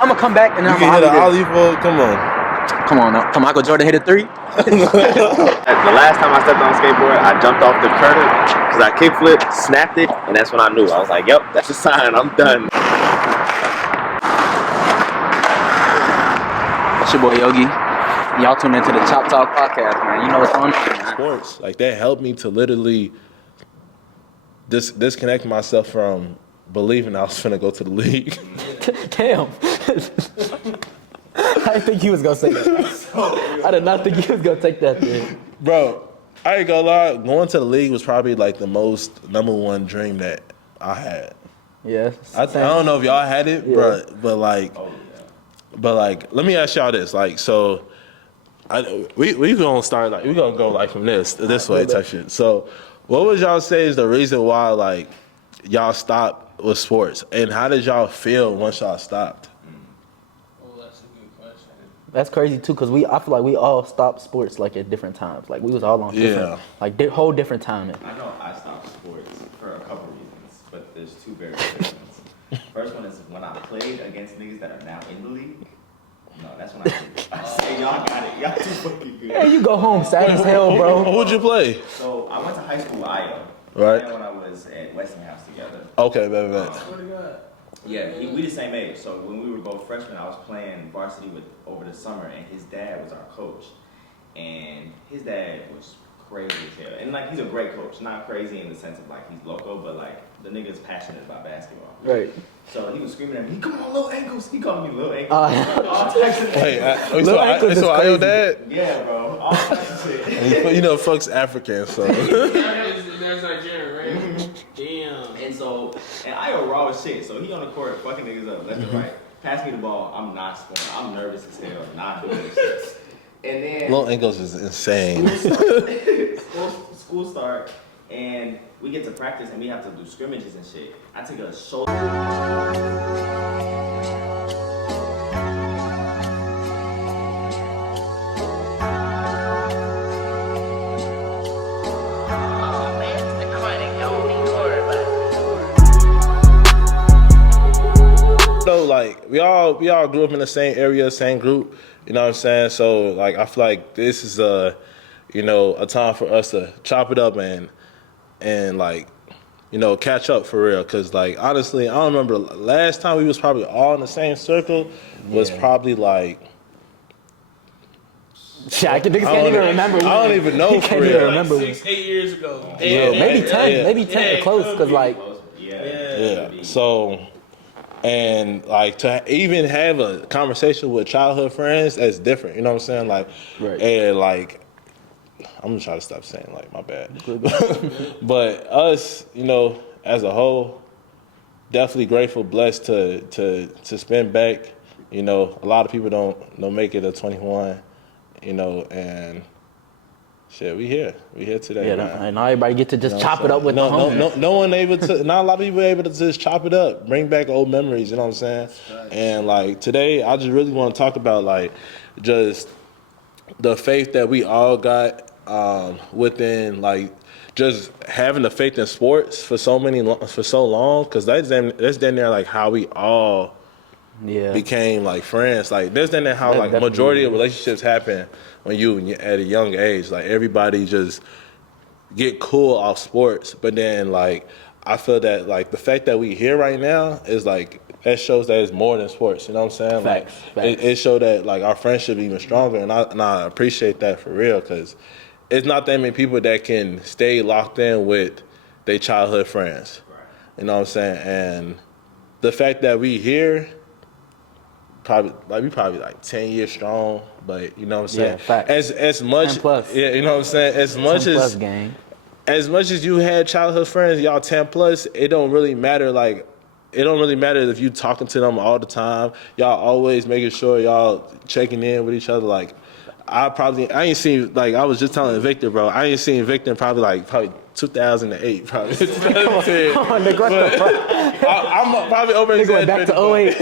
I'm gonna come back and then You I'm can hit gonna an ollie for. Come on. Come on, Michael Jordan hit a three. The last time I stepped on a skateboard, I jumped off the curb because I kickflipped, snapped it, and that's when I knew. I was like, "Yep, that's a sign. I'm done." It's your boy Yogi. Y'all tune into the ChopTalk podcast, man. You know what's going on, man. Sports like that helped me to literally disconnect myself from believing I was finna go to the league. Damn. I didn't think he was gonna say that. I did not think he was gonna take that thing. Bro, I ain't gonna lie, going to the league was probably like the most number one dream that I had. Yeah. I don't know if y'all had it, Yeah. but let me ask y'all this. Like, so we gonna start like we gonna go like from this way type shit. So what would y'all say is the reason why like y'all stopped with sports? And how did y'all feel once y'all stopped? That's a good question. That's crazy too, cause I feel like we all stopped sports like at different times. Like we was all on different, whole different timing. I know I stopped sports for a couple reasons, but there's two very different ones. First one is when I played against niggas that are now in the league. No, that's when I say y'all got it. Y'all too fucking good. Yeah, you go home sad as hell, bro. Who'd you play? So I went to high school with Io. Right. And when I was at Westinghouse together. Okay, bet. Yeah, we the same age. So when we were both freshmen, I was playing varsity over the summer, and his dad was our coach. And his dad was crazy as hell. And like he's a great coach, not crazy in the sense of like he's loco, but like the nigga's passionate about basketball. Right. So he was screaming at me, "Come on, little ankles!" He called me little ankles. All types of Hey, Little ankles is so crazy. Io dad? Yeah, bro. All types of shit. You know, fuck's African, so. That's Nigerian, right? Damn. And Io raw as shit, so he on the court fucking niggas up left and right. Pass me the ball, I'm not scoring. I'm nervous as hell, not doing this shit. And then Little Ankles is insane. school start, and we get to practice, and we have to do scrimmages and shit. I take a shoulder. So like we all grew up in the same area, same group, you know what I'm saying? So like I feel like this is a time for us to chop it up and like, catch up for real. Cause like honestly, I don't remember last time we was probably all in the same circle was probably like Shaq, niggas can't even remember. I don't even know for real. Remember. Like 6-8 years ago. Yeah, maybe 10. Yeah. Maybe 10 Yeah, close, it could cause be. like Yeah. So, and like to even have a conversation with childhood friends, that's different. You know what I'm saying? Like, Right. and like, I'm gonna try to stop saying like my bad. But us, as a whole, definitely grateful, blessed to spend back. A lot of people don't make it to 21. And shit, we here today. yeah, man. and now everybody get to just chop it up with the no homies. not a lot of people able to just chop it up, bring back old memories, you know what I'm saying? And like today I just really want to talk about like just the faith that we all got within like just having the faith in sports for so long, because that's damn near like how we all Yeah. became like friends. Like there's then how That like definitely majority of is. relationships happen when you at a young age. Like everybody just get cool off sports, but then like I feel that like the fact that we here right now is like that shows that it's more than sports. You know what I'm saying? Facts. It showed that like our friendship even stronger, and I appreciate that for real, because it's not that many people that can stay locked in with their childhood friends. You know what I'm saying? And the fact that we here. We probably like 10 years strong, but you know what I'm saying? Yeah, facts. As much 10 plus. Yeah, you know what I'm saying? As much 10 plus as gang. as much as you had childhood friends, y'all 10 plus, it don't really matter if you talking to them all the time. Y'all always making sure y'all checking in with each other. Like I ain't seen, like I was just telling Victor, bro, I ain't seen Victor in probably 2008, probably. 2010. Come on, nigga, what the fuck? I'm probably over Nigga went back to 08.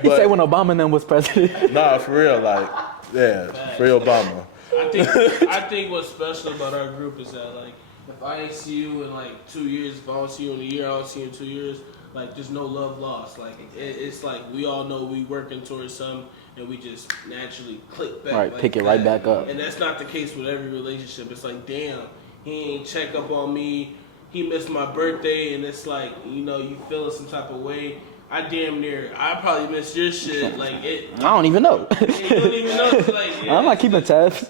He But- said when Obama and them was president. Nah, for real, like, yeah, free Obama. I think what's special about our group is that like if I ain't see you in like 2 years, if I don't see you in a year, I don't see you in 2 years, like just no love lost. Like it's like we all know we working towards something and we just naturally click back. Right, like pick it that. right back up. And that's not the case with every relationship. It's like, damn, he ain't check up on me. He missed my birthday, and it's like, you know, you feeling some type of way. I probably missed your shit. Like it. I don't even know. You don't even know. It's like, yeah, I'm not keeping tabs.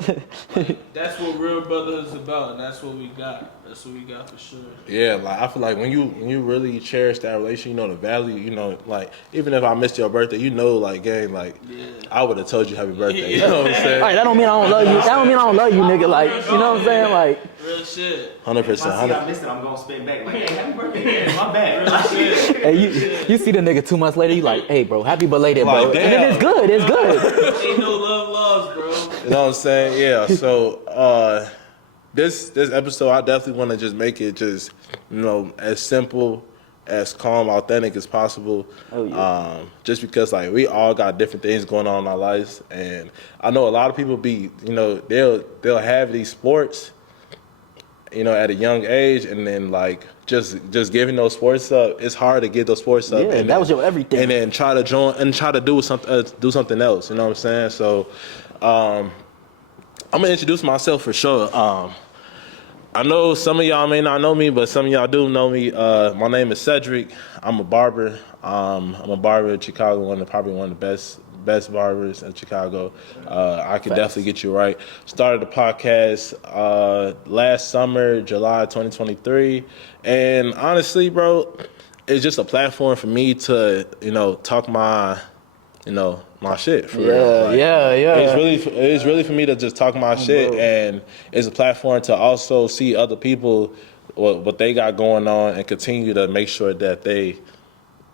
that's what real brotherhood is about, and that's what we got. That's what we got for sure. Yeah, like I feel like when you really cherish that relation, you know the value. You know, like even if I missed your birthday, you know, like gang, like I would have told you happy birthday. You know what I'm saying? All right, that don't mean I don't love you. That don't mean I don't love you, nigga. Like, you know what I'm saying? Like, real shit. 100%. If I see I missed it, I'm gonna spin back like, hey, happy birthday, yeah, my bad. hey, you see the nigga 2 months later, you like, hey, bro, happy belated, bro. Like, And then it's good. It's good. Ain't no love lost, bro. You know what I'm saying? Yeah. So this episode, I definitely want to just make it just, you know, as simple, as calm, authentic as possible. Oh, yeah. Just because like we all got different things going on in our lives, and I know a lot of people be, you know, they'll have these sports, you know, at a young age, and then like just giving those sports up, it's hard to get those sports up. Yeah, and that was your everything. And then try to join and try to do something else. You know what I'm saying? So, I'm gonna introduce myself for sure. I know some of y'all may not know me, but some of y'all do know me. My name is Cedric. I'm a barber. I'm a barber in Chicago, probably one of the best barbers in Chicago. I can definitely get you right. Started the podcast last summer, July 2023, and honestly, bro, it's just a platform for me to, you know, talk my shit for real. Like, yeah. It's really for me to just talk my shit, and it's a platform to also see other people what they got going on and continue to make sure that they,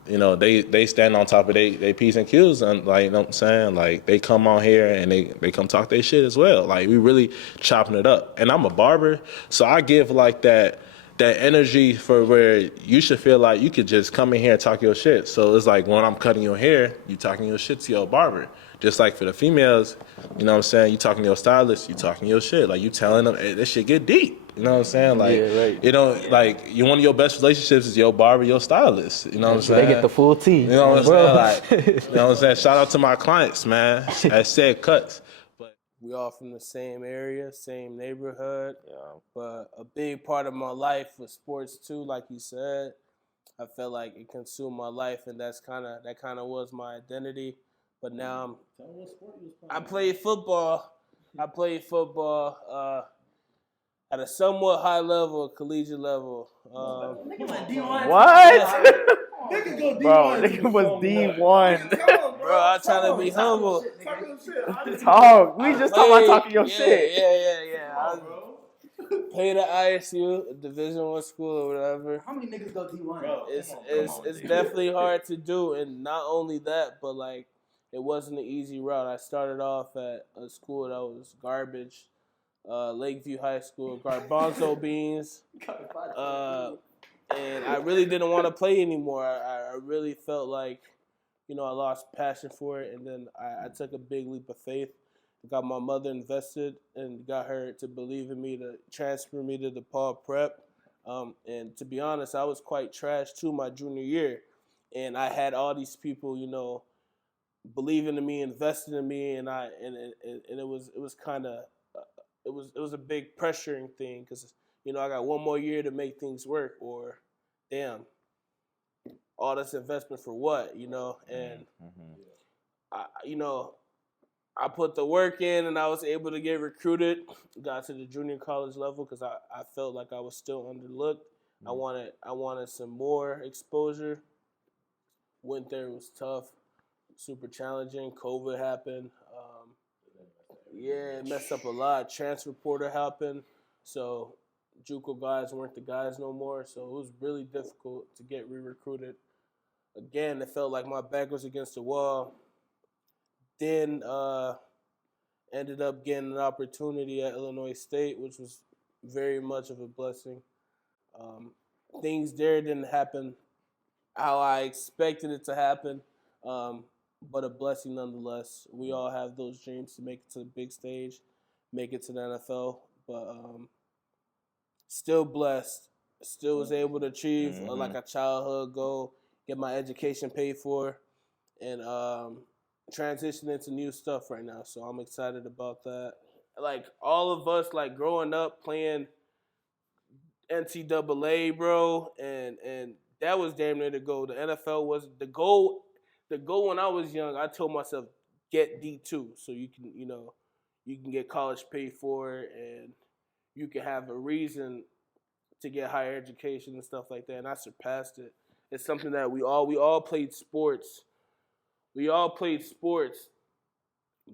you know, they stand on top of they P's and Q's, and like, you know what I'm saying? Like they come on here and they come talk their shit as well. Like we really chopping it up. And I'm a barber, so I give like that energy for where you should feel like you could just come in here and talk your shit. So it's like when I'm cutting your hair, you talking your shit to your barber. Just like for the females, you know what I'm saying? You talking to your stylist, you talking your shit. Like you telling them, hey, this shit get deep. You know what I'm saying? Like, right. You know, like one of your best relationships is your barber, your stylist. You know what I'm So saying? they get the full tea. You know what I'm saying? Like, you know what I'm saying? Shout out to my clients, man. At Said Cuts. We all from the same area, same neighborhood. Yeah. But a big part of my life was sports too, like you said. I felt like it consumed my life, and that kind of was my identity. But now I played football. I played football at a somewhat high level, collegiate level. What? Bro, nigga was D1. Bro, I'm trying to be humble. Talk. We just talking about talking your shit. Yeah. I played at ISU, a Division I school or whatever. How many niggas go D1? It's definitely hard to do, and not only that, but like it wasn't an easy route. I started off at a school that was garbage, Lakeview High School, garbanzo beans, and I really didn't want to play anymore. I really felt like, you know, I lost passion for it, and then I took a big leap of faith. Got my mother invested and got her to believe in me to transfer me to DePaul Prep. And to be honest, I was quite trash too my junior year, and I had all these people, you know, believing in me, investing in me, and it was kind of it was a big pressuring thing because, you know, I got one more year to make things work, or damn, all this investment for what, you know? And I put the work in, and I was able to get recruited. Got to the junior college level because I felt like I was still underlooked. I wanted some more exposure. Went there, it was tough, super challenging. COVID happened. It messed up a lot. Transfer portal happened, so JUCO guys weren't the guys no more. So it was really difficult to get re-recruited. Again, it felt like my back was against the wall. Then ended up getting an opportunity at Illinois State, which was very much of a blessing. Things there didn't happen how I expected it to happen, but a blessing nonetheless. We all have those dreams to make it to the big stage, make it to the NFL, but still blessed. Still was able to achieve like a childhood goal. get my education paid for, and transition into new stuff right now. So I'm excited about that. Like all of us, like growing up playing NCAA, bro, and that was damn near the goal. The NFL was the goal. The goal when I was young, I told myself get D2, so you can you can get college paid for, and you can have a reason to get higher education and stuff like that. And I surpassed it. It's something that we all played sports. We all played sports,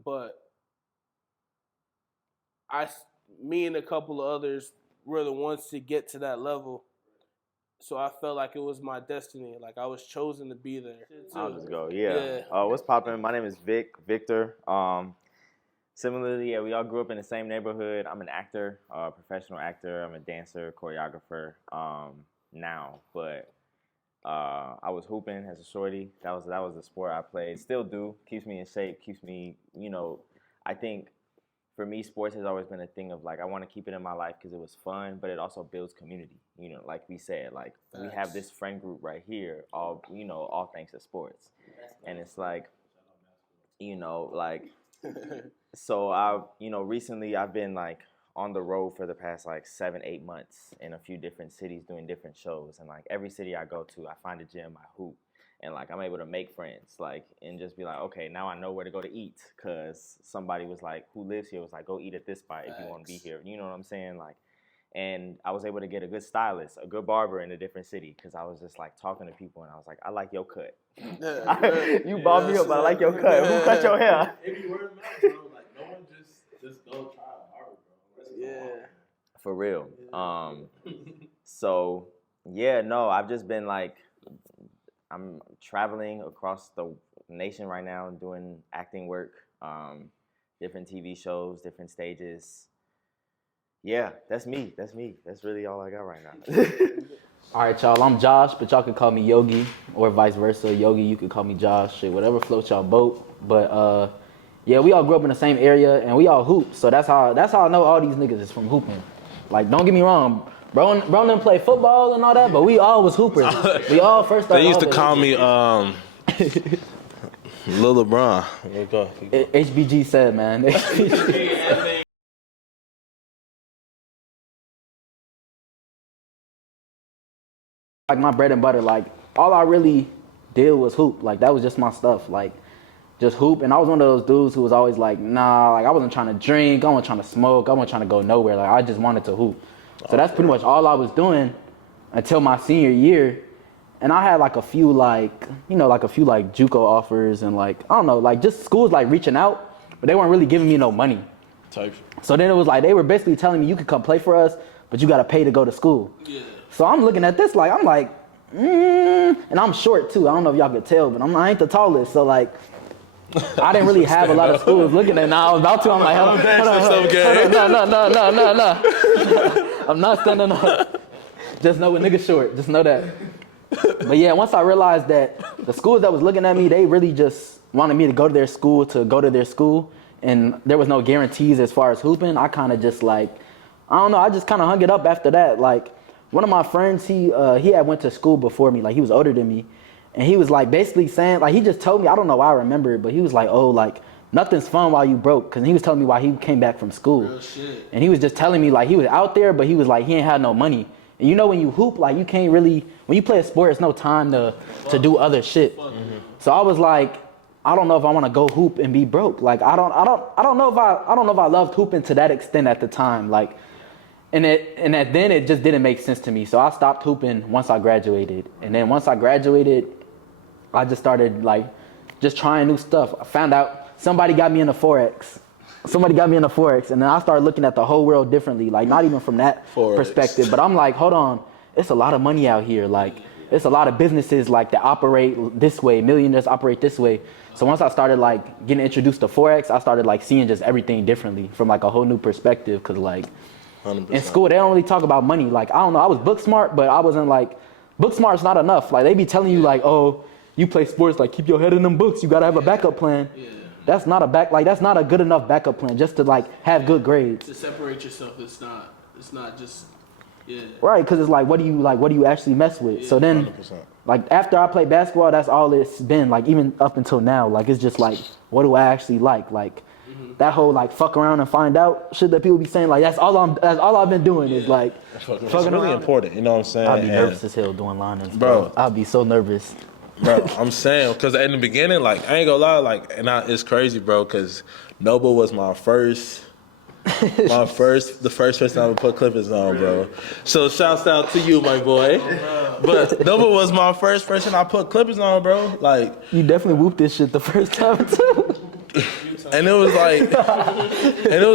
but me and a couple of others were the ones to get to that level. So I felt like it was my destiny. Like I was chosen to be there. I'll just go. Yeah. What's poppin'? My name is Victor. Similarly, we all grew up in the same neighborhood. I'm an actor, professional actor. I'm a dancer, choreographer now. But I was hooping as a shorty. That was the sport I played. Still do. Keeps me in shape. Keeps me, I think for me, sports has always been a thing of like I want to keep it in my life because it was fun, but it also builds community. Like we said, like we have this friend group right here, all thanks to sports, and it's like, like, so recently I've been like on the road for the past like 7-8 months in a few different cities doing different shows, and like every city I go to, I find a gym, I hoop. And, like, I'm able to make friends, like, and just be like, okay, now I know where to go to eat because somebody was like, who lives here was like, go eat at this spot if you want to be here. You know what I'm saying? Like, and I was able to get a good stylist, a good barber in a different city because I was just, like, talking to people, and I was like, I like your cut. You bought me up, but I like your cut. Who cut your hair? If you were to know, bro, like, no one just go try a barber, bro. Yeah. For real. So, yeah, no, I've just been, like, I'm traveling across the nation right now and doing acting work, different TV shows, different stages. Yeah, that's me. That's really all I got right now. All right, y'all. I'm Josh, but y'all can call me Yogi, or vice versa. Yogi, you can call me Josh. Shit, whatever floats y'all boat. But yeah, we all grew up in the same area, and we all hoop. So that's how I know all these niggas is from hooping. Like, don't get me wrong. Bro didn't play football and all that, but we all was hoopers. We all first started. They used to call me Lil LeBron. HBG said, man. Like my bread and butter, like all I really did was hoop. Like that was just my stuff. Like just hoop. And I was one of those dudes who was always like, nah, like I wasn't trying to drink, I wasn't trying to smoke, I wasn't trying to go nowhere. Like I just wanted to hoop. So that's pretty much all I was doing until my senior year. And I had like a few like JUCO offers and like, I don't know, like just schools like reaching out, but they weren't really giving me no money. So then it was like, they were basically telling me you could come play for us, but you got to pay to go to school. Yeah. So I'm looking at this like, I'm like, and I'm short too. I don't know if y'all could tell, but I ain't the tallest. So like, I didn't really have a lot of schools looking at. Now I was about to. I'm like, hold on. No. I'm not standing up. Just know when niggas short. Just know that. But yeah, once I realized that the schools that was looking at me, they really just wanted me to go to their school, and there was no guarantees as far as hooping. I kind of just like, I don't know. I just kind of hung it up after that. Like one of my friends, he had went to school before me. Like he was older than me. And he was like basically saying, like he just told me, I don't know why I remember it, but he was like, oh, like nothing's fun while you broke. Cause he was telling me why he came back from school. Real shit. And he was just telling me like he was out there, but he was like, he ain't had no money. And you know, when you hoop, like you can't really, when you play a sport, it's no time to do other shit. Mm-hmm. So I was like, I don't know if I want to go hoop and be broke. Like I don't know if I loved hooping to that extent at the time. Like, then it just didn't make sense to me. So I stopped hooping once I graduated. And then once I graduated, I just started like just trying new stuff. I found out somebody got me into Forex. And then I started looking at the whole world differently, like not even from that perspective, but I'm like, hold on, it's a lot of money out here. Like it's a lot of businesses like that operate this way, millionaires operate this way. So once I started like getting introduced to Forex, I started like seeing just everything differently from like a whole new perspective. Cause like 100%. In school, they don't really talk about money. Like, I don't know, I was book smart, but I wasn't like, book smart's not enough. Like they be telling you like, oh, you play sports, like keep your head in them books. You gotta have a backup plan. Yeah. That's not a good enough backup plan just to like have good grades. To separate yourself, it's not just Right, because it's like, what do you actually mess with? So then, 100%. like after I played basketball, that's all it's been. Like even up until now, like it's just like, what do I actually like? Like that whole like fuck around and find out shit that people be saying. Like that's all I've been doing is like It's fucking really around. important, you know what I'm saying? I'd be And, nervous as hell doing line-ins, Bro. bro. I'd be so nervous. bro, I'm saying, because in the beginning, like, I ain't gonna lie, like, it's crazy, bro, because Noble was the first person I would put clippers on, bro. So shouts out to you, my boy. But Noble was my first person I put clippers on, bro. Like, You definitely whooped this shit the first time too. and it was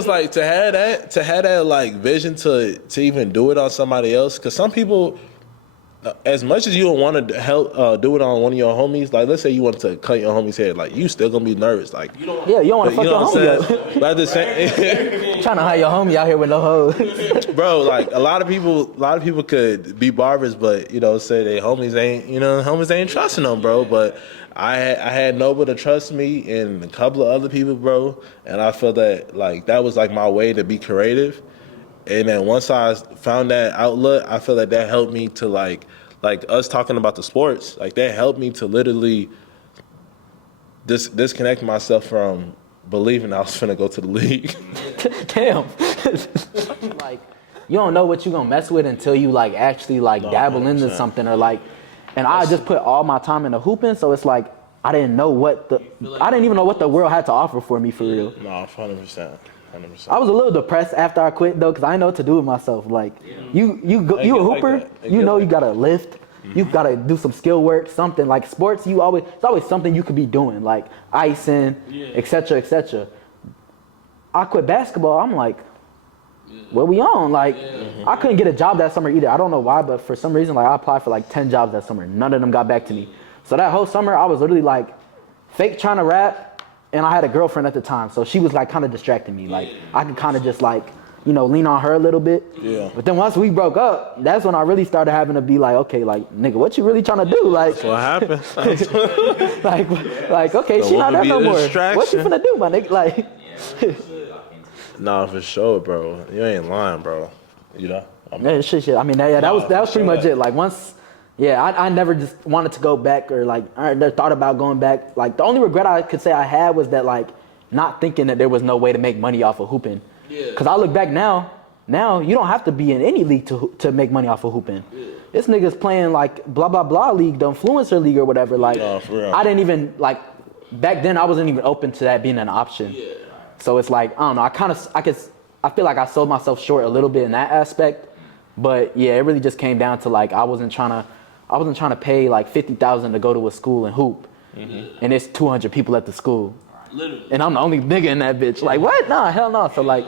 like to have that like vision to even do it on somebody else, because some people, as much as you don't want to help do it on one of your homies, like let's say you want to cut your homie's head, like you still gonna be nervous, like Yeah, you don't want to fuck your homie up. But at the same, Trying to hide your homie out here with no hoes. bro, like a lot of people could be barbers, but say they homies ain't trusting them, bro. But I had Noble to trust me and a couple of other people, bro, and I feel that like that was like my way to be creative. And then once I found that outlet, I feel like that helped me to like us talking about the sports, like that helped me to literally disconnect myself from believing I was finna go to the league. Damn. Like you don't know what you gonna mess with until you like actually like dabble 100%. into something, or like, and I just put all my time into hooping, so it's like I didn't even know what the world had to offer for me for real. No, 100%. 100%. I was a little depressed after I quit though, because I didn't know what to do with myself. Like you a hooper, like you gotta lift, you gotta do some skill work, something. Like sports, it's always something you could be doing, like icing, etc., etc. I quit basketball. I'm like, what we on? Like I couldn't get a job that summer either. I don't know why, but for some reason, like I applied for like 10 jobs that summer. None of them got back to me. So that whole summer, I was literally like fake trying to rap. And I had a girlfriend at the time, so she was like kind of distracting me. Like I could kind of just like, lean on her a little bit. Yeah. But then once we broke up, that's when I really started having to be like, okay, like nigga, what you really trying to do? Like, What happened? like okay, she not woman that be no the more. What distraction. you finna do, my nigga? Like, Nah, for sure, bro. You ain't lying, bro. yeah, shit. I mean, that was pretty much it. Like once. Yeah, I never just wanted to go back, or like I never thought about going back. Like the only regret I could say I had was that like not thinking that there was no way to make money off of hooping. Yeah. Cause I look back now you don't have to be in any league to make money off of hooping. Yeah. This nigga's playing like blah blah blah league, the influencer league or whatever. Like for real. I didn't even like back then I wasn't even open to that being an option. Yeah. So it's like I don't know. I feel like I sold myself short a little bit in that aspect. But yeah, it really just came down to like I wasn't trying to pay like $50,000 to go to a school and hoop, and it's 200 people at the school, literally, and I'm the only nigga in that bitch. Like what? Nah, hell no. So like,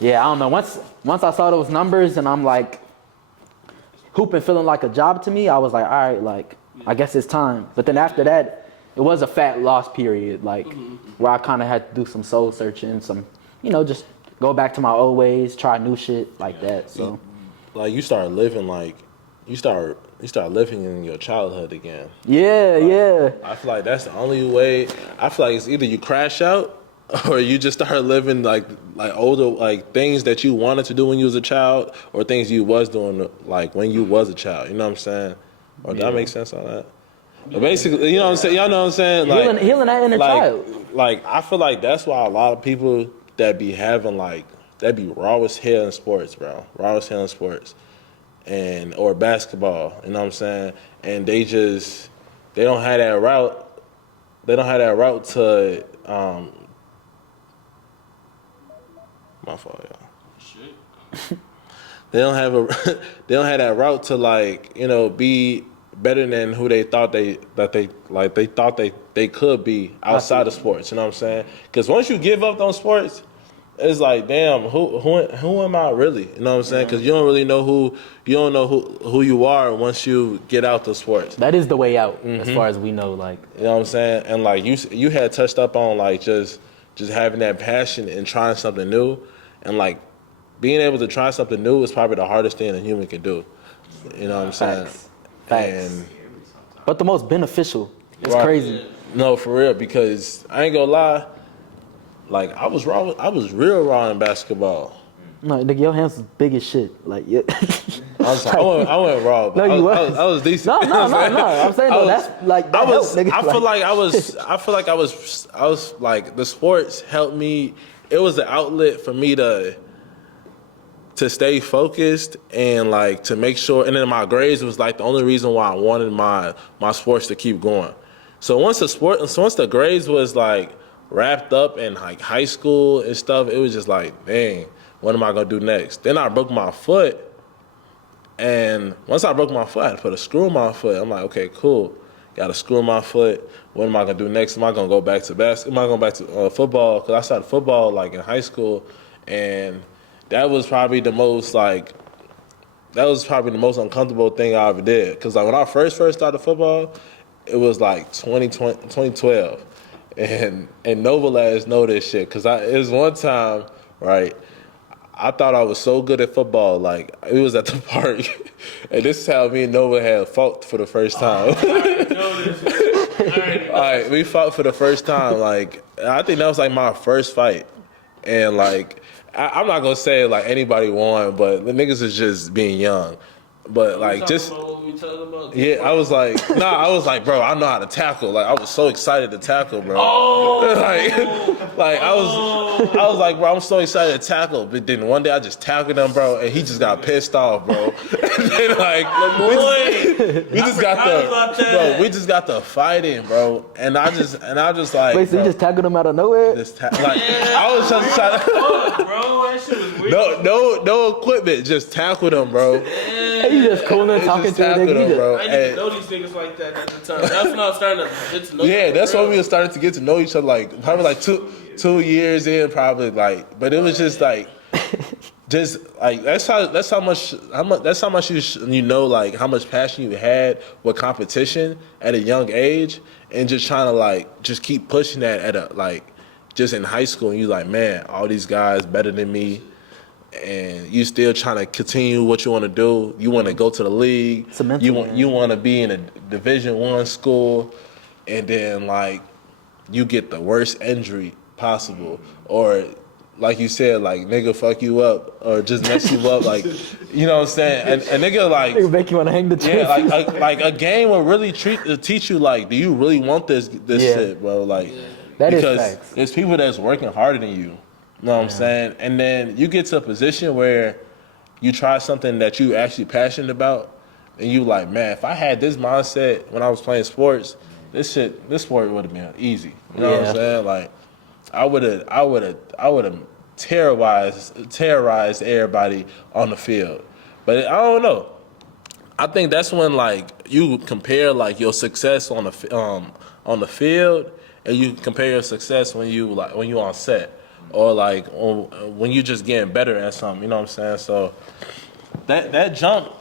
yeah, I don't know. Once I saw those numbers and I'm like, hooping feeling like a job to me, I was like, all right, like I guess it's time. But then after that, it was a fat loss period, like where I kind of had to do some soul searching, some, just go back to my old ways, try new shit like that. So, like you start living like you start living in your childhood again. Yeah. I feel like that's the only way. I feel like it's either you crash out or you just start living like older, like things that you wanted to do when you was a child, or things you was doing like when you was a child. You know what I'm saying? Or does that make sense on that? But basically, you know what I'm saying? Y'all know what I'm saying? Like, healing that inner child. Like I feel like that's why a lot of people that be having that be raw as hell in sports, bro. Raw as hell in sports. Or basketball, you know what I'm saying? And they don't have that route. They don't have that route to my fault, y'all. Shit. They don't have that route to be better than who they thought they could be outside of sports, you know what I'm saying? Because once you give up on sports, it's like, damn, who am I really? You know what I'm saying? Because you don't really know who you are once you get out the sports. That is the way out, as far as we know. Like, you know what I'm saying? And like you had touched up on like just having that passion and trying something new, and like being able to try something new is probably the hardest thing a human can do. You know what I'm saying? Facts. But the most beneficial. It's crazy. No, for real, because I ain't gonna lie. Like I was real raw in basketball. No, nigga, your hands was big as shit. Like, yeah. I went raw. But No, you I was decent. No. I'm saying though, that's like that helped, nigga. I feel like I was like the sports helped me. It was the outlet for me to stay focused and like to make sure. And then my grades was like the only reason why I wanted my sports to keep going. So once the grades was like wrapped up in like high school and stuff, it was just like, dang, what am I gonna do next? Then I broke my foot, and once I broke my foot, I had to put a screw in my foot. I'm like, okay, cool, got a screw in my foot. What am I gonna do next? Am I gonna go back to basketball? Am I going back to football? Because I started football like in high school, and that was probably the most uncomfortable thing I ever did. Because like when I first started football, it was like 2012. And Novalads know this shit. Because it was one time, right, I thought I was so good at football. Like, it was at the park. And this is how me and Nova had fought for the first time. Like, we fought for the first time. Like, I think that was like my first fight. And like, I'm not gonna say like anybody won, but the niggas is just being young. But like just yeah, I was like, bro, I know how to tackle. Like I was so excited to tackle, bro. like I was like, bro, I'm so excited to tackle. But then one day I just tackled him, bro, and he just got pissed off, bro. And then like we just got the fighting, bro. And I just like, wait, so you just tackled him out of nowhere? I was just trying to, bro, that shit was weird. no equipment, just tackled him, bro. You just cool and talking to a nigga, bro. I didn't know these niggas like that at the time. That's when I was starting to get to know. Yeah, that's when we were starting to get to know each other. Like probably like two years in, probably like. But it was just like, that's how much you know like how much passion you had with competition at a young age, and just trying to like just keep pushing that at a like just in high school, and you like, man, all these guys better than me. And you still trying to continue what you want to do. You want to go to the league. You want to be in a Division I school, and then like you get the worst injury possible, or like you said, like nigga fuck you up, or just mess you up, like you know what I'm saying. And nigga like nigga make you want to hang the tree. Yeah, like a game will really teach you like, do you really want this shit, bro? Like that because is facts. it's people that's working harder than you. You know what I'm saying? And then you get to a position where you try something that you actually passionate about, and you like, man, if I had this mindset when I was playing sports, this sport would have been easy. You know what I'm saying? Like, I would have terrorized everybody on the field. But I don't know. I think that's when like you compare like your success on the field, and you compare your success when you on set. Or like when you just getting better at something, you know what I'm saying? So that jump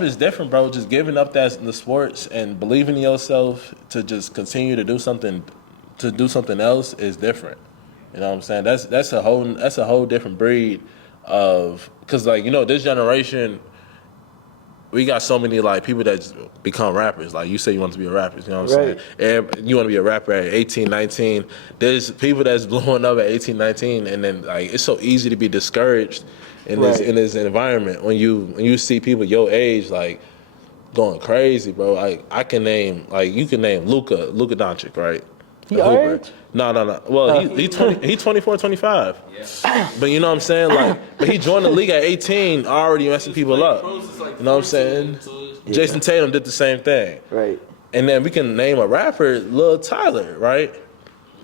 is different, bro. Just giving up the sports and believing in yourself to just continue to do something else is different. You know what I'm saying? That's a whole different breed of, because like, you know, this generation, we got so many like people that just become rappers. Like you say you want to be a rapper, you know what I'm saying? And you want to be a rapper at 18, 19. There's people that's blowing up at 18, 19, and then like it's so easy to be discouraged in this environment when you see people your age like going crazy, bro. Like you can name Luka Doncic, right? He our age? No. Well, he 24, 25. Yeah. But you know what I'm saying? Like, but he joined the league at 18, already messing people up. You know what I'm saying? Yeah. Jason Tatum did the same thing. Right. And then we can name a rapper, Lil Tyler, right?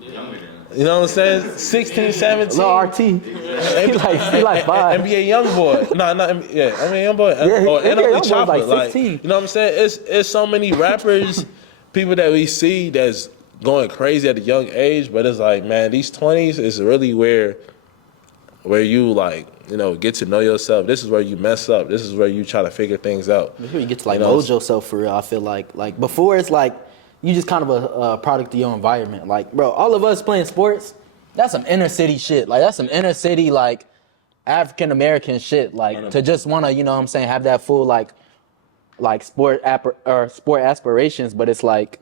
Yeah. You know what I'm saying? 16, 17. Lil RT. He like 5. NBA Youngboy. NBA Youngboy. Or NLE Chopper. Like, you know what I'm saying? It's so many rappers, people that we see that's going crazy at a young age, but it's like, man, these 20s is really where you like, you know, get to know yourself. This is where you mess up. This is where you try to figure things out. Before you get to like mold yourself for real, I feel like before it's like you just kind of a product of your environment. Like, bro, all of us playing sports, that's some inner city shit. Like that's some inner city like African American shit. Like to just wanna, you know what I'm saying, have that full like sport aspirations, but it's like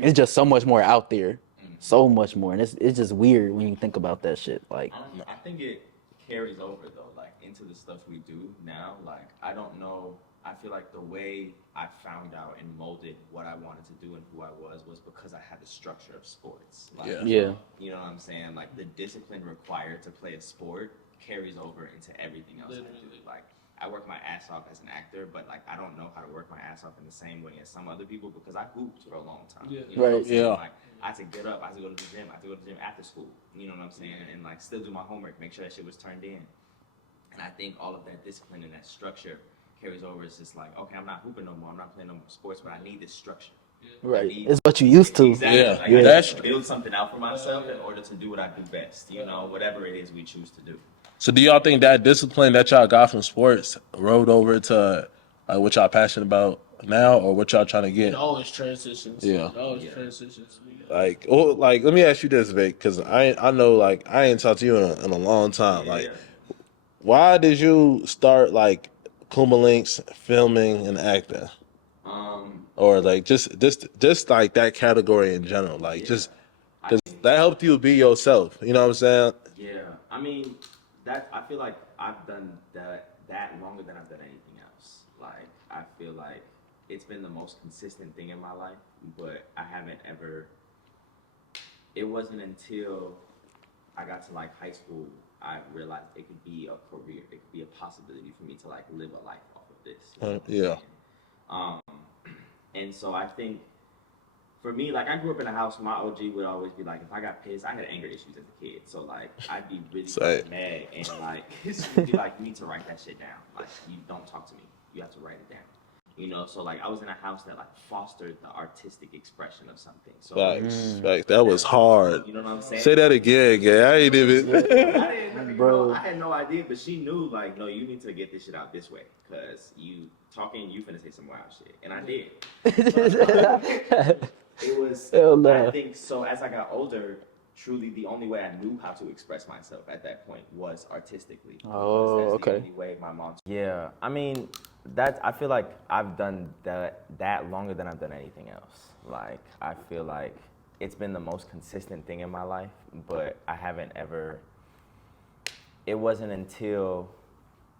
it's just so much more out there, so much more, and it's just weird when you think about that shit. Like, I think it carries over though, like into the stuff we do now. Like I don't know. I feel like the way I found out and molded what I wanted to do and who I was because I had the structure of sports. Like, Yeah. You know what I'm saying? Like the discipline required to play a sport carries over into everything else I do. Like I work my ass off as an actor, but like I don't know how to work my ass off in the same way as some other people because I hooped for a long time. Yeah. You know what I'm Right. saying? Yeah. Like I had to get up, I had to go to the gym, I had to go to the gym after school. You know what I'm saying? And like still do my homework, make sure that shit was turned in. And I think all of that discipline and that structure carries over. It's just like, okay, I'm not hooping no more, I'm not playing no more sports, but I need this structure. Right. It's what you used to. Exactly. Yeah. Like, I That's need to build something out for myself in order to do what I do best. You know, whatever it is we choose to do. So do y'all think that discipline that y'all got from sports rolled over to what y'all passionate about now, or what y'all trying to It get? always transitions. Yeah. It always transitions. Like, let me ask you this, Vic, because I know like I ain't talked to you in a long time. Like, why did you start like Kuma Links filming and acting, or like just like that category in general? Like, just because that helped you be yourself. You know what I'm saying? Yeah, I mean, that I feel like I've done that longer than I've done anything else. Like I feel like it's been the most consistent thing in my life, but I haven't ever. It wasn't until I got to like high school I realized it could be a career. It could be a possibility for me to like live a life off of this. You know what I'm Yeah. saying? And so I think for me, like I grew up in a house. My OG would always be like, if I got pissed, I had anger issues as a kid. So like, I'd be really Same. mad, and like, she'd be like, you need to write that shit down. Like, you don't talk to me. You have to write it down. You know, so like I was in a house that like fostered the artistic expression of something. So Facts. That was hard. you know what I'm saying? Say that again, gang. I ain't even. I didn't, you know, I had no idea, but she knew like, no, you need to get this shit out this way, cause you talking, you finna say some wild shit, and I did. It was. Hell no. I think so. As I got older, truly the only way I knew how to express myself at that point was artistically. Oh, That's okay. the only way my mom. Yeah, I mean, I feel like I've done that longer than I've done anything else. Like I feel like it's been the most consistent thing in my life, but I haven't ever. It wasn't until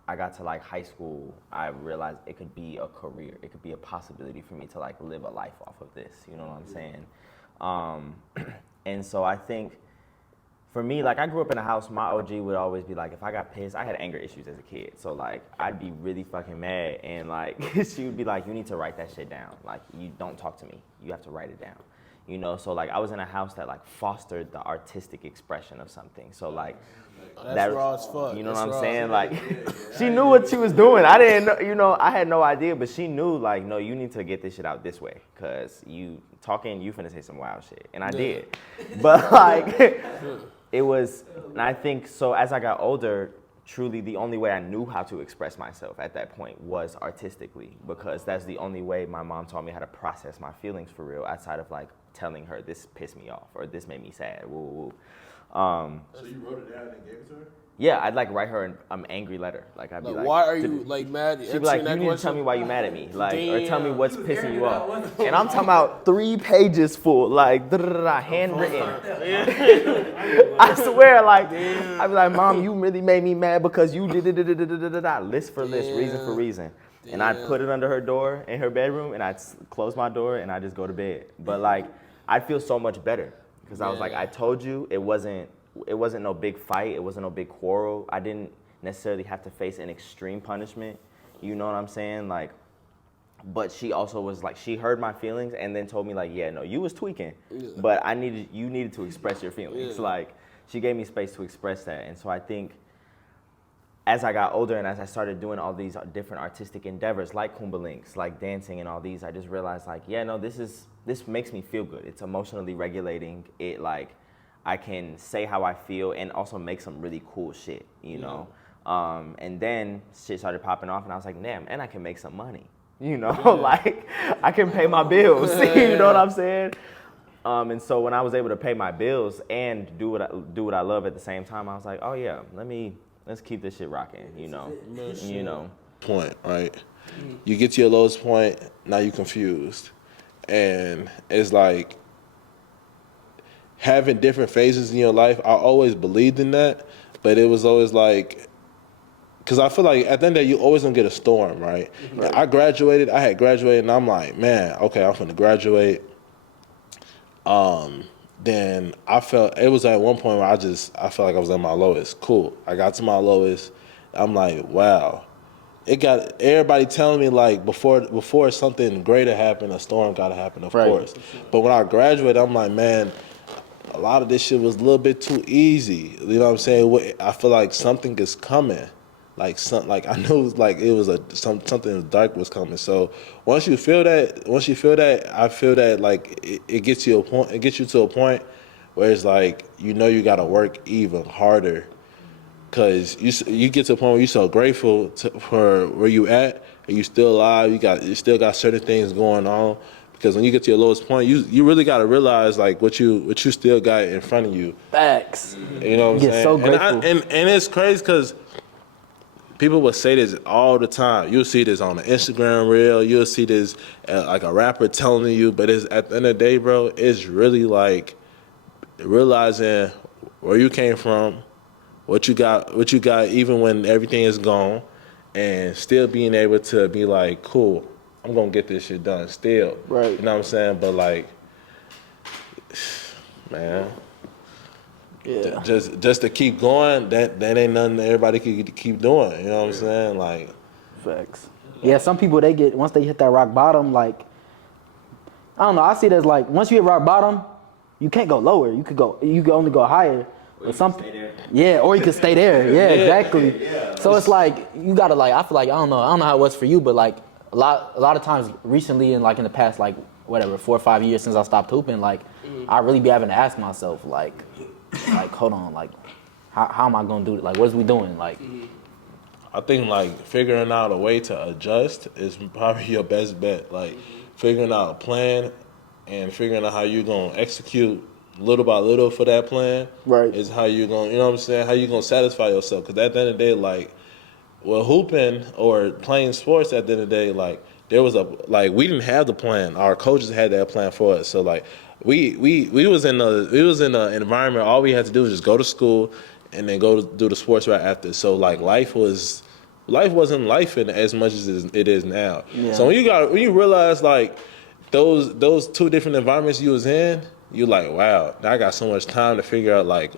I got to like high school, I realized it could be a career. It could be a possibility for me to like live a life off of this. You know what I'm saying? And so I think for me, like I grew up in a house, my OG would always be like, if I got pissed, I had anger issues as a kid. So like I'd be really fucking mad, and like she would be like, you need to write that shit down. Like you don't talk to me. You have to write it down. You know, so like I was in a house that like fostered the artistic expression of something. So like That's raw as fuck. you know That's what I'm raw. saying? Like she knew what she was doing. I didn't know, you know, I had no idea, but she knew like, no, you need to get this shit out this way, cause you talking, you finna say some wild shit, and I did. But like it was, and I think so as I got older, truly the only way I knew how to express myself at that point was artistically, because that's the only way my mom taught me how to process my feelings for real, outside of like telling her this pissed me off or this made me sad. Woo, woo. So you wrote it down and gave it to her? Yeah, I'd like write her an angry letter. Like I'd be like, why are you like mad? she'd be like, you need to tell me why you mad at me, like, or tell me Damn. what's pissing you off. And I'm talking about 3 pages full, like handwritten. I swear, like I'd be like, Mom, you really made me mad because you did list for list, reason for reason. And I'd put it under her door in her bedroom, and I'd close my door, and I'd just go to bed. But like, I'd feel so much better because I was like, I told you it wasn't no big fight, it wasn't no big quarrel. I didn't necessarily have to face an extreme punishment. You know what I'm saying? Like, but she also was like, she heard my feelings and then told me like, yeah, no, you was tweaking, but you needed to express your feelings. Like, she gave me space to express that. And so I think as I got older and as I started doing all these different artistic endeavors like Kumba Links, like dancing and all these, I just realized like, yeah, no, this makes me feel good. It's emotionally regulating. It like, I can say how I feel and also make some really cool shit, you know? And then shit started popping off and I was like, damn, and I can make some money, you know? Like, I can pay my bills, you know what I'm saying? And so when I was able to pay my bills and do what I love at the same time, I was like, oh yeah, let's keep this shit rocking, you know? You know? Point, right? You get to your lowest point, now you're confused. And it's like, having different phases in your life, I always believed in that, but it was always like, because I feel like at the end of the day, you always gonna get a storm, right? I had graduated, and I'm like, man, okay, I'm finna graduate. Then I felt, it was at one point where I felt like I was at my lowest. Cool. I got to my lowest. I'm like, wow. It got everybody telling me like before something greater happened, a storm gotta happen, of course. But when I graduated, I'm like, man, a lot of this shit was a little bit too easy. You know what I'm saying? I feel like something is coming. Like I knew like it was something dark was coming. So once you feel that, I feel that like it gets you to a point where it's like you gotta work even harder, cause you get to a point where you're so grateful for where you at and you still alive. You still got certain things going on. Because when you get to your lowest point, you really gotta realize like what you still got in front of you. Facts. You know what I'm saying? So grateful. And it's crazy because people will say this all the time. You'll see this on the Instagram reel. You'll see this like a rapper telling you. But it's at the end of the day, bro, it's really like realizing where you came from, what you got, even when everything is gone, and still being able to be like, cool, I'm gonna get this shit done still. Right. You know what I'm saying? But like, man. Yeah. Just to keep going, that ain't nothing everybody can keep doing. You know what I'm saying? Like, Facts. Yeah, some people once they hit that rock bottom, like I don't know. I see it as like once you hit rock bottom, you can't go lower. You can only go higher. Or you can stay there. Yeah, or you can stay there. Yeah, exactly. So it's like you gotta like I feel like I don't know how it was for you, but like a lot of times recently and like in the past like whatever 4 or 5 years since I stopped hooping, like I really be having to ask myself like hold on, like how am I gonna do it? Like what is we doing? Like I think like figuring out a way to adjust is probably your best bet. Like figuring out a plan and figuring out how you're gonna execute little by little for that plan. Right. Is how you're gonna, you know what I'm saying? How you gonna satisfy yourself? Because at the end of the day, like, well, hooping or playing sports at the end of the day, like we didn't have the plan. Our coaches had that plan for us. So like we was in an environment. All we had to do was just go to school and then go do the sports right after. So like life wasn't life in as much as it is now. Yeah. So when you realize like those two different environments you was in, you're like, wow, now I got so much time to figure out like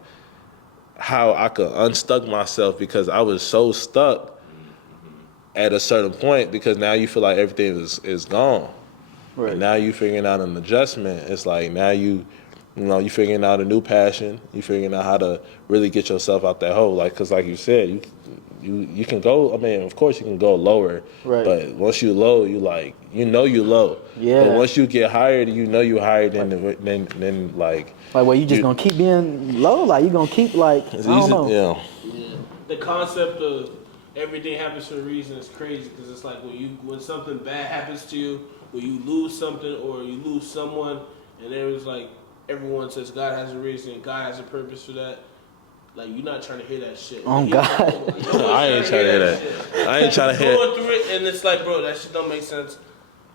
how I could unstuck myself, because I was so stuck at a certain point, because now you feel like everything is gone. Right. And now you figuring out an adjustment. It's like now you figuring out a new passion. You figuring out how to really get yourself out that hole. Like, cause like you said, you can go. I mean, of course you can go lower. Right. But once you low, you like you low. Yeah. But once you get higher, you higher than like. well, you just gonna keep being low. Like you gonna keep like I don't know. Yeah. The concept of everything happens for a reason is crazy, because it's like when something bad happens to you, when you lose something or you lose someone, and there was like everyone says God has a reason, God has a purpose for that. Like you're not trying to hear that shit. Oh God. I ain't trying to hear that. I ain't trying to hear. Going through it, and it's like, bro, that shit don't make sense.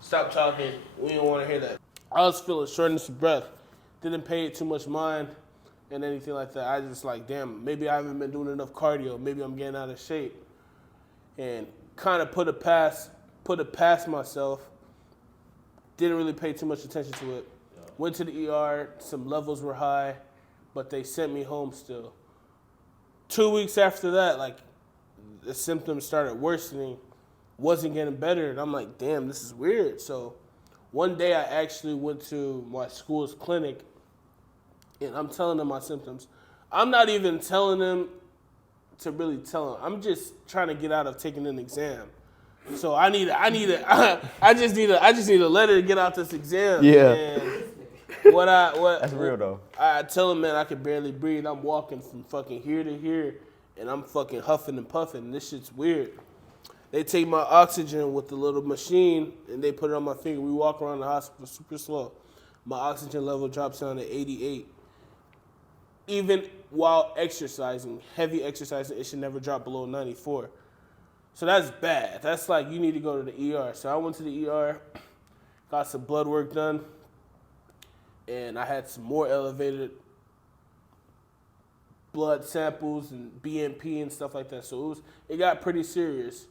Stop talking. We don't want to hear that. I was feeling shortness of breath. Didn't pay it too much mind and anything like that. I just like, damn, maybe I haven't been doing enough cardio. Maybe I'm getting out of shape. And kind of put it past myself. Didn't really pay too much attention to it. Went to the ER. Some levels were high, but they sent me home still. 2 weeks after that, like the symptoms started worsening. Wasn't getting better, and I'm like, damn, this is weird. So one day I actually went to my school's clinic, and I'm telling them my symptoms. I'm not even telling them to really tell them. I'm just trying to get out of taking an exam. So I just need a letter to get out this exam. Yeah. And that's real though. I tell them, man, I can barely breathe. I'm walking from fucking here to here, and I'm fucking huffing and puffing. And this shit's weird. They take my oxygen with the little machine, and they put it on my finger. We walk around the hospital super slow. My oxygen level drops down to 88. Even while exercising, heavy exercising, it should never drop below 94. So that's bad. That's like you need to go to the ER. So I went to the ER, got some blood work done, and I had some more elevated blood samples and BNP and stuff like that. So it got pretty serious.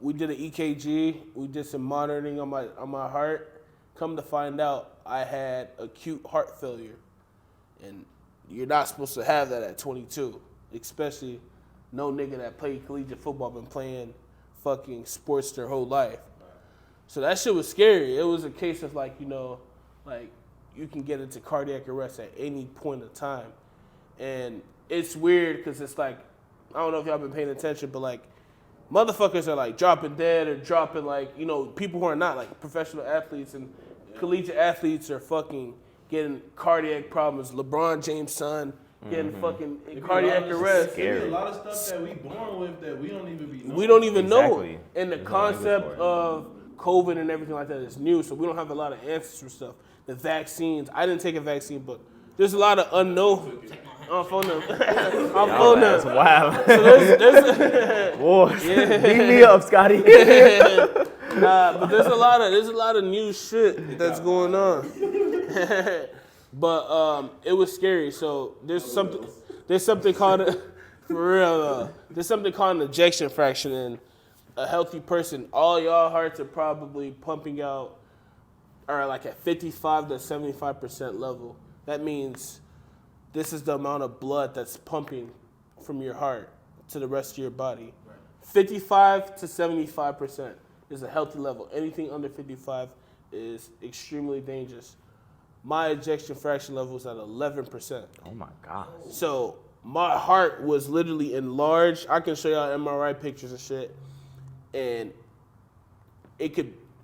We did an EKG. We did some monitoring on my heart. Come to find out, I had acute heart failure, and you're not supposed to have that at 22, especially no nigga that played collegiate football been playing fucking sports their whole life. So that shit was scary. It was a case of like you can get into cardiac arrest at any point of time. And it's weird because it's like, I don't know if y'all been paying attention, but like motherfuckers are like dropping dead or dropping like, people who are not like professional athletes and collegiate athletes are fucking getting cardiac problems. LeBron James' son getting fucking cardiac arrest. There's a lot of stuff that we born with that we don't even be knowing. We don't even know. Exactly. And the concept of COVID and everything like that is new, so we don't have a lot of answers for stuff. The vaccines, I didn't take a vaccine, but there's a lot of unknown. I'm phone them. I'm phone That's them. wild. So there's Boy, beat me up, Scotty. but there's a lot of new shit that's going on. But it was scary. So there's something called for real. There's something called an ejection fraction in a healthy person. All y'all hearts are probably pumping out, or like at 55 to 75% level. That means this is the amount of blood that's pumping from your heart to the rest of your body. 55 to 75% is a healthy level. Anything under 55 is extremely dangerous. My ejection fraction level was at 11%. Oh my God. So my heart was literally enlarged. I can show y'all MRI pictures and shit. And it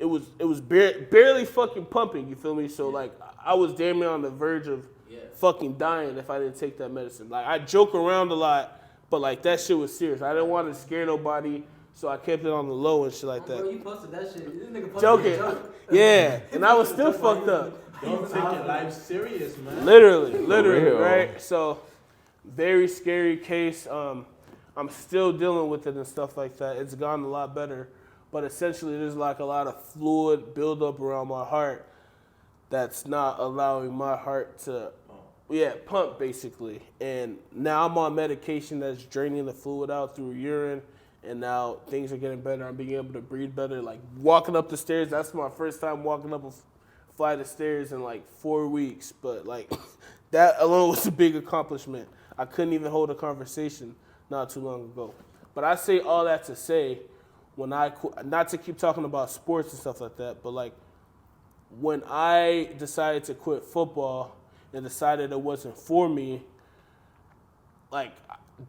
was barely fucking pumping, you feel me? So like I was damn near on the verge of fucking dying if I didn't take that medicine. Like I joke around a lot, but like that shit was serious. I didn't want to scare nobody, so I kept it on the low and shit like that. Bro, you posted that shit. This nigga posted Joking. joke. Yeah, and I was still fucked up. Don't take your life serious, man. Literally, real. right? So, very scary case. I'm still dealing with it and stuff like that. It's gotten a lot better, but essentially there's like a lot of fluid buildup around my heart that's not allowing my heart to, pump basically. And now I'm on medication that's draining the fluid out through urine, and now things are getting better. I'm being able to breathe better. Like walking up the stairs, that's my first time walking up a flight of stairs in like 4 weeks, but like that alone was a big accomplishment. I couldn't even hold a conversation not too long ago. But I say all that to say, when not to keep talking about sports and stuff like that, but like when I decided to quit football and decided it wasn't for me, like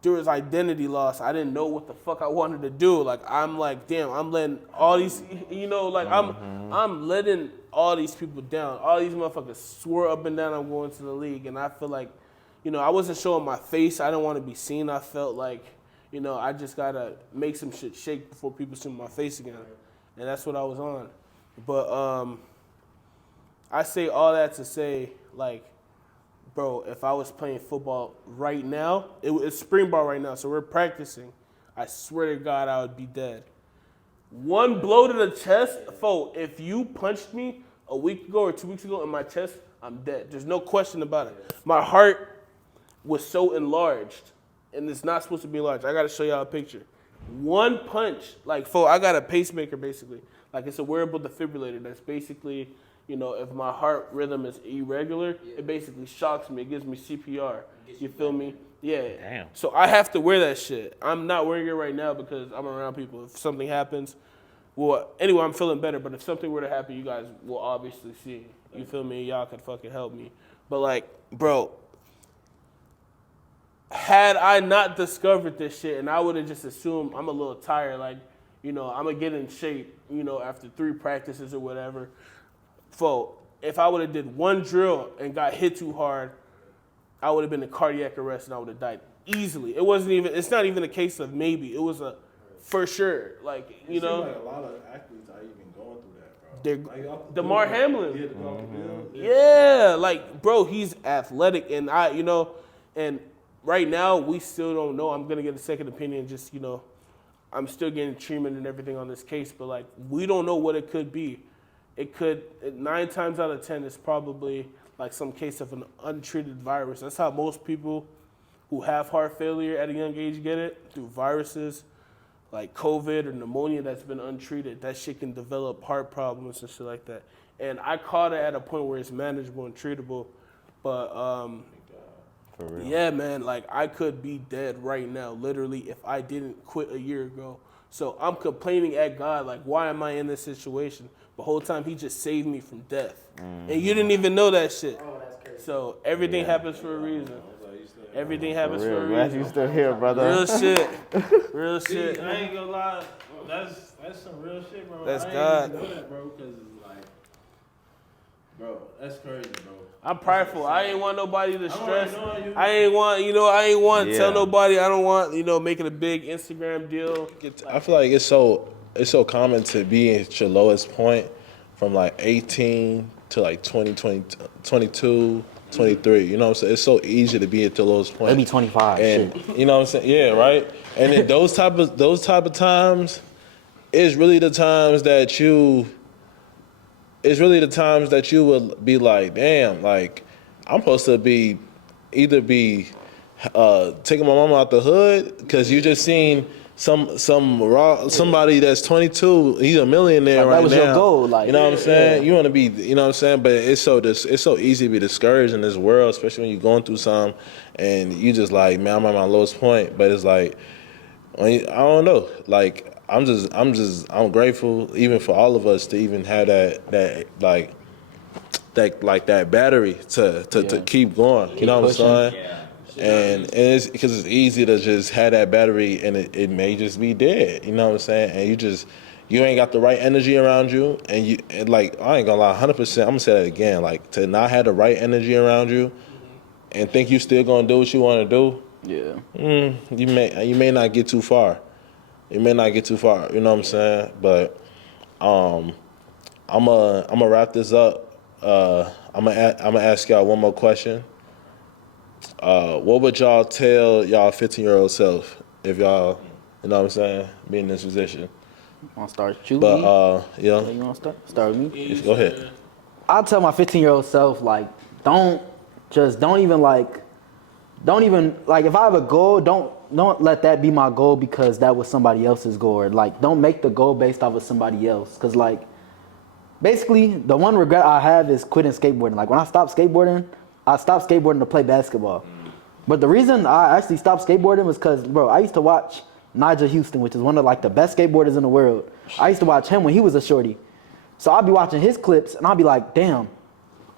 there was identity loss. I didn't know what the fuck I wanted to do. Like I'm like, damn, I'm letting all these, I'm letting all these people down. All these motherfuckers swore up and down I'm going to the league, and I feel like, I wasn't showing my face. I didn't want to be seen. I felt like, I just gotta make some shit shake before people see my face again, and that's what I was on. But I say all that to say, like, bro, if I was playing football right now, it's spring ball right now, so we're practicing. I swear to God, I would be dead. One blow to the chest, if you punched me a week ago or 2 weeks ago in my chest, I'm dead. There's no question about it. My heart was so enlarged, and it's not supposed to be enlarged. I got to show y'all a picture. One punch, like, I got a pacemaker, basically. Like, it's a wearable defibrillator that's basically, if my heart rhythm is irregular, it basically shocks me. It gives me CPR. You feel me? Yeah. Damn. So I have to wear that shit. I'm not wearing it right now because I'm around people. If something happens, well, anyway, I'm feeling better. But if something were to happen, you guys will obviously see. You feel me? Y'all could fucking help me. But like, bro, had I not discovered this shit, and I would have just assumed I'm a little tired, like, I'm gonna get in shape, after 3 practices or whatever. If I would have did one drill and got hit too hard, I would have been in cardiac arrest and I would have died easily. It's not even a case of maybe. It was a for sure. Like, It seems like a lot of athletes are even going through that, bro. DeMar Hamlin. Yeah, off the field. Yeah, like, bro, he's athletic, and and right now we still don't know. I'm going to get a second opinion, just, I'm still getting treatment and everything on this case, but like, we don't know what it could be. It could, 9 times out of 10, it's probably like some case of an untreated virus. That's how most people who have heart failure at a young age get it through viruses like COVID or pneumonia that's been untreated. That shit can develop heart problems and shit like that. And I caught it at a point where it's manageable and treatable. But For real. yeah, man, like I could be dead right now, literally, if I didn't quit a year ago. So I'm complaining at God, like, why am I in this situation? The whole time He just saved me from death. And you didn't even know that shit. Oh, that's crazy. So everything happens for a reason. Everything happens for a Glad you reason. still here, brother. Real shit. Real shit. I ain't gonna lie, that's some real shit, bro. That's I God. ain't even know that, bro, because it's like, bro, that's crazy, bro. I'm prideful. I ain't want nobody to stress. know you. I ain't want to Yeah. tell nobody. I don't want, making a big Instagram deal. I feel like it's so common to be at your lowest point from like 18 to like 20, 22, 23. You know what I'm saying? It's so easy to be at the lowest point. Maybe 25. And Shit. you know what I'm saying? Yeah, right. And then those type of times is really the times that you. It's really the times that you will be like, damn, like I'm supposed to be either be taking my mama out the hood because you just seen somebody that's 22, he's a millionaire Like, right that was now. your goal, like, you know what I'm saying? yeah. You want to be, you know what I'm saying? But it's so easy to be discouraged in this world, especially when you're going through something and you just like, man, I'm at my lowest point. But it's like, I don't know, like. I'm grateful even for all of us to even have that battery to keep going. You know what I'm saying? And it's because it's easy to just have that battery and it may just be dead. You know what I'm saying? And you ain't got the right energy around you, and like I ain't gonna lie, 100%. I'm gonna say that again. Like to not have the right energy around you, and think you still gonna do what you want to do. Yeah. You may not get too far. You may not get too far, you know what I'm saying? But I'm gonna wrap this up. I'm gonna ask y'all one more question. What would y'all tell y'all 15-year-old self if y'all, you know what I'm saying, be in this position? Want to start you? But You want to start? Start with me. go ahead. I'll tell my 15-year-old self, like, don't even if I have a goal, don't let that be my goal because that was somebody else's goal. Or like, don't make the goal based off of somebody else. Cause like, basically, the one regret I have is quitting skateboarding. Like when I stopped skateboarding to play basketball. But the reason I actually stopped skateboarding was because, bro, I used to watch Nigel Houston, which is one of like the best skateboarders in the world. I used to watch him when he was a shorty. So I'd be watching his clips and I'd be like, damn,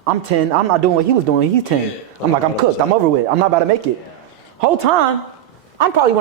I'm 10. I'm not doing what he was doing. He's 10. I'm like, I'm cooked. I'm over with. I'm not about to make it. Whole time, I'm probably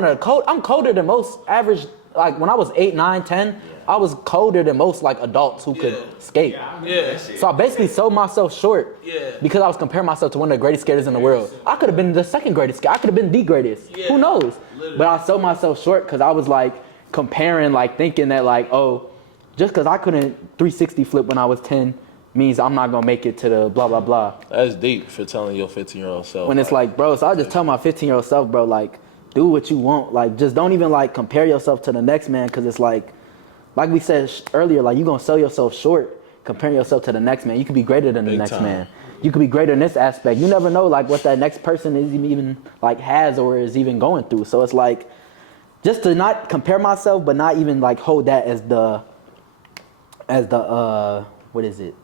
I'm colder than most average, like when I was 8, 9, 10, I was colder than most like adults who could skate. Yeah. So I basically sold myself short because I was comparing myself to one of the greatest skaters in the world. I could have been the second greatest skater. I could have been the greatest. Who knows? Literally. But I sold myself short because I was like comparing, like thinking that like, oh, just because I couldn't 360 flip when I was 10 means I'm not going to make it to the blah, blah, blah. That's deep for telling your 15-year-old self. When it's like, bro, so I just tell my 15-year-old self, bro, like, do what you want. Like, just don't even, like, compare yourself to the next man because it's like we said earlier, like, you're going to sell yourself short comparing yourself to the next man. You could be greater than the next man. You could be greater in this aspect. You never know, like, what that next person is even, like, has or is even going through. So it's like, just to not compare myself, but not even, like, hold that as the what is it?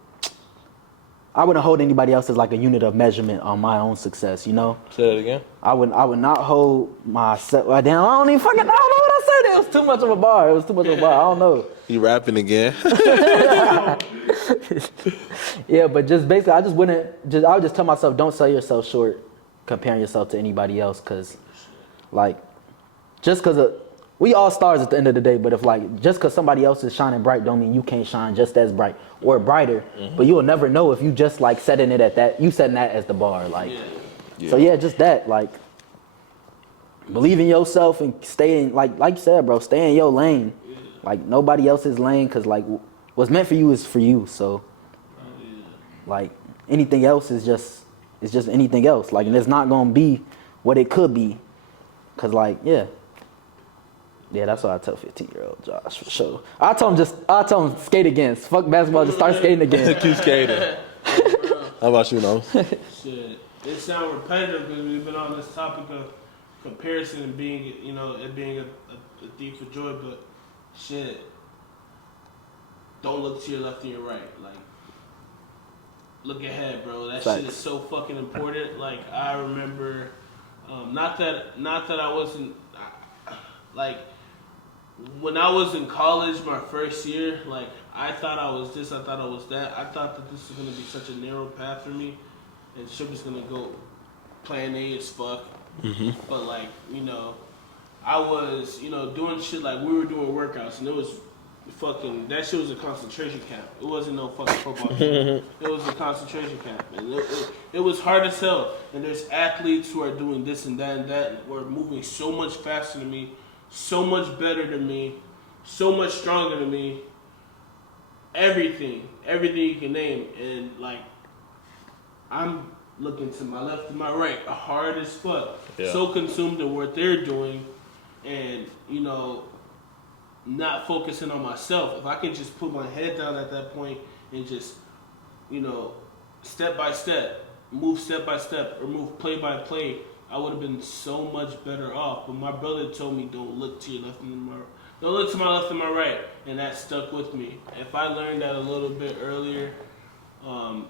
I wouldn't hold anybody else as like a unit of measurement on my own success, you know? Say that again? I would not hold myself. Damn, I don't know what I said. It was too much of a bar. I don't know. You rapping again? Yeah, but just basically, I would just tell myself, don't sell yourself short comparing yourself to anybody else, because, like, just because we all stars at the end of the day, but if like just because somebody else is shining bright don't mean you can't shine just as bright or brighter. But you will never know if you just like setting it at that. You setting that as the bar, like. So yeah, just that, like, believe in yourself and stay in, like you said, bro, stay in your lane. Like nobody else's lane, cause like what's meant for you is for you. So like anything else is just anything else. Like, and it's not gonna be what it could be, cause like yeah, that's what I tell 15-year-old Josh for sure. I tell him skate again. Fuck basketball, just start skating again. Keep skating. How about you, Nose? Shit. It sounds repetitive because we've been on this topic of comparison and being, it being a thief for joy, but shit, don't look to your left and your right. Like, look ahead, bro. That shit is so fucking important. Like, I remember, not that I wasn't, like, when I was in college my first year, like, I thought I was this, I thought I was that. I thought that this was going to be such a narrow path for me, and shit was going to go plan A as fuck. Mm-hmm. But, like, I was, doing shit, like, we were doing workouts, and it was fucking, that shit was a concentration camp. It wasn't no fucking football camp. It was a concentration camp. And it was hard as hell. And there's athletes who are doing this and that and that, who are moving so much faster than me, so much better than me, so much stronger than me. Everything you can name. And, like, I'm looking to my left and my right, hard as fuck. Yeah. So consumed in what they're doing, and, not focusing on myself. If I could just put my head down at that point and just, step by step, move step by step, or move play by play, I would have been so much better off. But my brother told me, don't look to your left and my right. Don't look to my left and my right. And that stuck with me. If I learned that a little bit earlier, I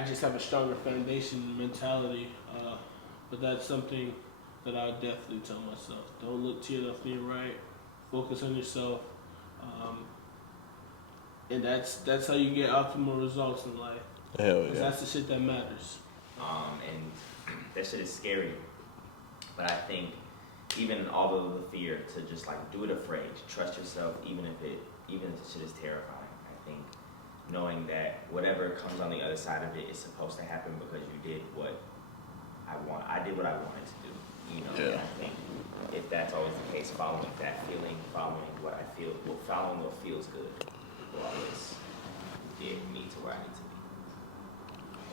just have a stronger foundation and mentality. But that's something that I would definitely tell myself. Don't look to your left and your right. Focus on yourself. And that's how you get optimal results in life. Hell yeah. That's the shit that matters. And that shit is scary. But I think even all of the fear to just like do it afraid, trust yourself, even if the shit is terrifying. I think knowing that whatever comes on the other side of it is supposed to happen because you did what I did what I wanted to do. And I think if that's always the case, following that feeling, following what I feel, following what feels good, will always get me to where I need to be.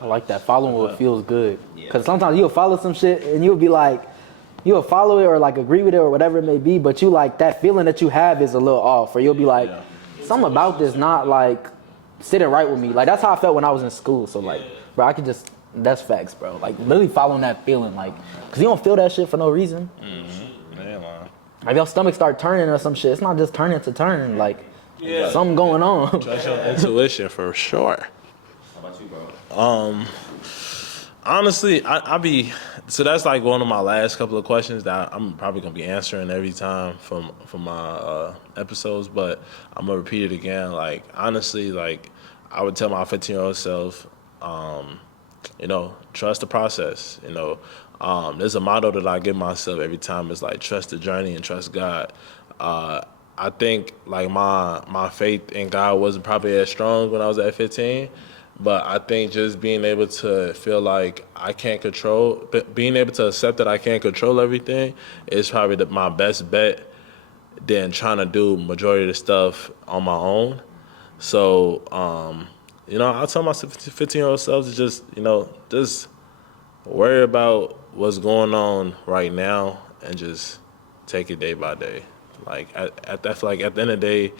I like that. Following what feels good. Because sometimes you'll follow some shit and you'll be like, you'll follow it or like agree with it or whatever it may be, but you like that feeling that you have is a little off, or you'll be like, something about this not like sitting right with me. Like, that's how I felt when I was in school. So like, bro, I could just, that's facts, bro. Like, literally following that feeling, like, because you don't feel that shit for no reason. Mm-hmm. Man, if your stomach start turning or some shit, it's not just turning to turn. Like, something going on. Trust your intuition for sure. How about you, bro? Honestly, so that's like one of my last couple of questions that I'm probably gonna be answering every time from my episodes, but I'm gonna repeat it again. Like, honestly, like, I would tell my 15-year-old self, trust the process. There's a motto that I give myself every time. It's like, trust the journey and trust God. I think like my faith in God wasn't probably as strong when I was at 15, but I think just being able to feel like being able to accept that I can't control everything is probably my best bet than trying to do majority of the stuff on my own. So, I tell my 15-year-old self to just worry about what's going on right now and just take it day by day. Like, I feel like at the end of the day,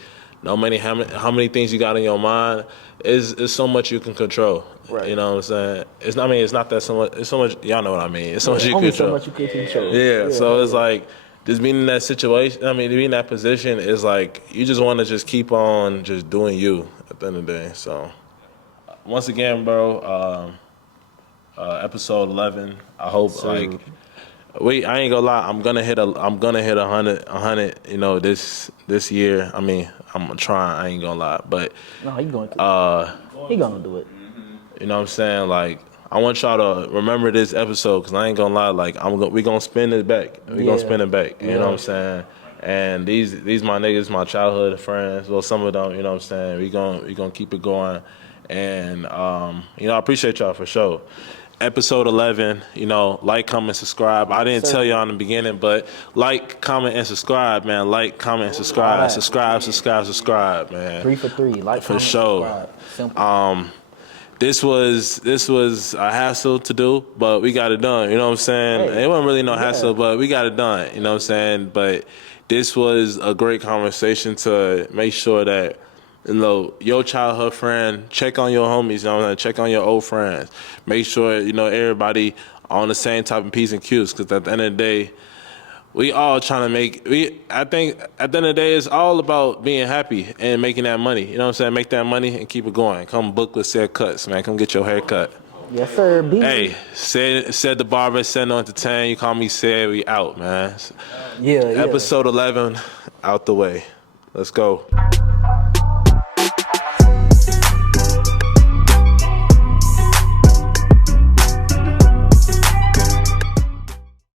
no matter how many things you got in your mind, is so much you can control. Right. You know what I'm saying? It's not that so much. It's so much. Y'all know what I mean. It's so much you can control. So much you can control. Yeah. So it's like just being in that situation. Being in that position is like you just want to just keep on just doing you at the end of the day. So once again, bro, episode 11. I hope I ain't gonna lie. I'm gonna hit 100. This year. I'm trying. I ain't gonna lie, but no, he going to. He gonna do it. You know what I'm saying? Like, I want y'all to remember this episode because I ain't gonna lie. Like, we gonna spin it back. We gonna spin it back. You know what I'm saying? And these my niggas, my childhood friends. Well, some of them. You know what I'm saying? We gonna keep it going. And I appreciate y'all for sure. Episode 11, like, comment, subscribe. I didn't tell y'all in the beginning, but like, comment, and subscribe, man. Like, comment, and subscribe. Subscribe, man. 3 for 3. Like, for comment, sure. Simple. This was a hassle to do, but we got it done. You know what I'm saying? It wasn't really no hassle, but we got it done. You know what I'm saying? But this was a great conversation to make sure that your childhood friend, check on your homies, check on your old friends. Make sure, everybody on the same type of P's and Q's. Because at the end of the day, we all trying to make. I think at the end of the day, it's all about being happy and making that money. You know what I'm saying? Make that money and keep it going. Come book with Said Cuts, man. Come get your hair cut. Yes, sir. B. Hey, said the barber, said no entertain. You call me Said, we out, man. Yeah. Episode 11, out the way. Let's go.